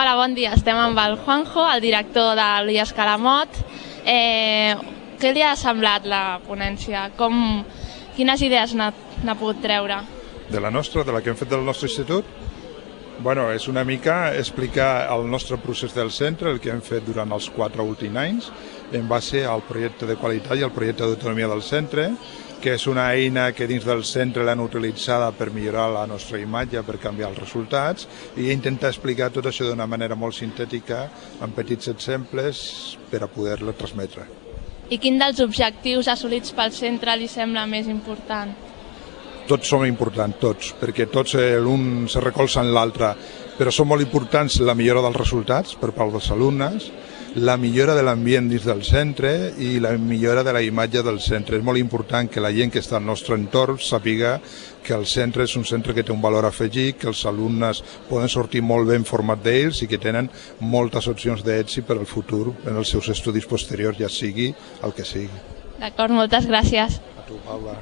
Hola, bon dia. Estem amb el Juanjo, el director de l'IES-Calamot. Què li ha semblat la ponència? Quines idees n'ha pogut treure? De la nostra, de la que hem fet del nostre institut? Bueno, és una mica explicar el nostre procés del centre, el que hem fet durant els 4 últims anys, en base al projecte de qualitat i al projecte d'autonomia del centre, que és una eina que dins del centre l'han utilitzada per millorar la nostra imatge, per canviar els resultats, i intentar explicar tot això d'una manera molt sintètica, amb petits exemples, per a poder-lo transmetre. I quin dels objectius assolits pel centre li sembla més important? Tots són importants, tots, perquè tots l'un se recolza en l'altre, però són molt importants la millora dels resultats per part dels alumnes, la millora de l'ambient dins del centre i la millora de la imatge del centre. És molt important que la gent que està al nostre entorn sàpiga que el centre és un centre que té un valor afegit, que els alumnes poden sortir molt ben formats d'ells i que tenen moltes opcions d'èxit per al futur en els seus estudis posteriors, ja sigui el que sigui. D'acord, moltes gràcies. A tu, Paula.